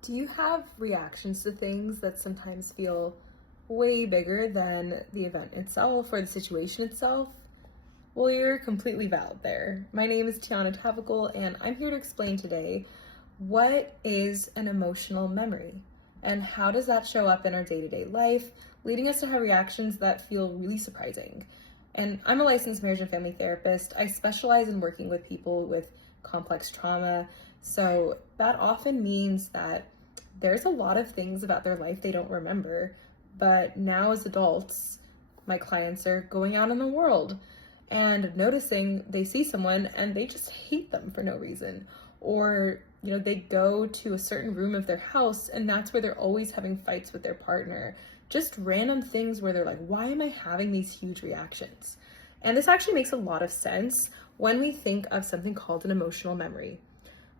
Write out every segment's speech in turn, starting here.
Do you have reactions to things that sometimes feel way bigger than the event itself or the situation itself? Well, you're completely valid there. My name is Tiana Tavical, and I'm here to explain today what is an emotional memory and how does that show up in our day-to-day life, leading us to have reactions that feel really surprising. And I'm a licensed marriage and family therapist. I specialize in working with people with complex trauma. So that often means that there's a lot of things about their life they don't remember. But now, as adults, my clients are going out in the world and noticing they see someone and they just hate them for no reason. Or, they go to a certain room of their house and that's where they're always having fights with their partner. Just random things where they're like, why am I having these huge reactions? And this actually makes a lot of sense when we think of something called an emotional memory.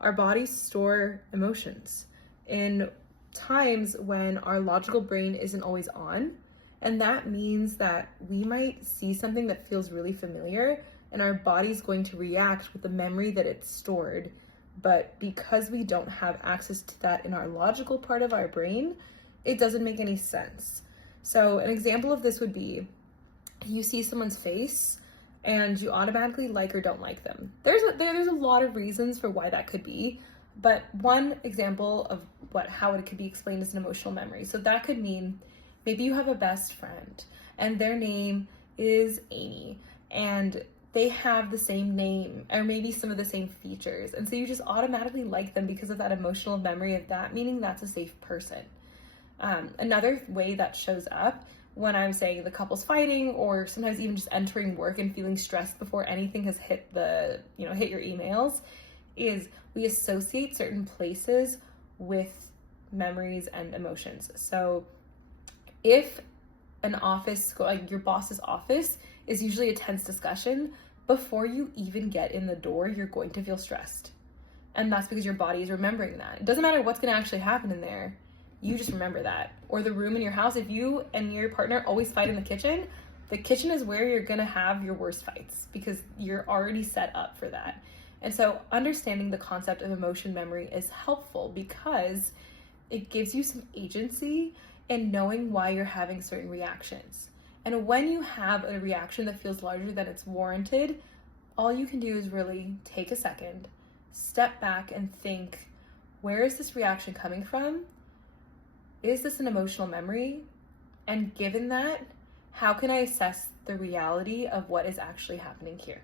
Our bodies store emotions in times when our logical brain isn't always on. And that means that we might see something that feels really familiar and our body's going to react with the memory that it's stored. But because we don't have access to that in our logical part of our brain, it doesn't make any sense. So an example of this would be you see someone's face and you automatically like or don't like them. There's a lot of reasons for why that could be, but one example of how it could be explained as an emotional memory. So that could mean maybe you have a best friend and their name is Amy and they have the same name or maybe some of the same features. And so you just automatically like them because of that emotional memory of that, meaning that's a safe person. Another way that shows up when I'm saying the couple's fighting or sometimes even just entering work and feeling stressed before anything has hit hit your emails is we associate certain places with memories and emotions. So if an office, like your boss's office, is usually a tense discussion, before you even get in the door, you're going to feel stressed. And that's because your body is remembering that. It doesn't matter what's going to actually happen in there. You just remember that. Or the room in your house, if you and your partner always fight in the kitchen is where you're going to have your worst fights because you're already set up for that. And so understanding the concept of emotion memory is helpful because it gives you some agency in knowing why you're having certain reactions. And when you have a reaction that feels larger than it's warranted, all you can do is really take a second, step back and think, where is this reaction coming from? Is this an emotional memory? And given that, how can I assess the reality of what is actually happening here?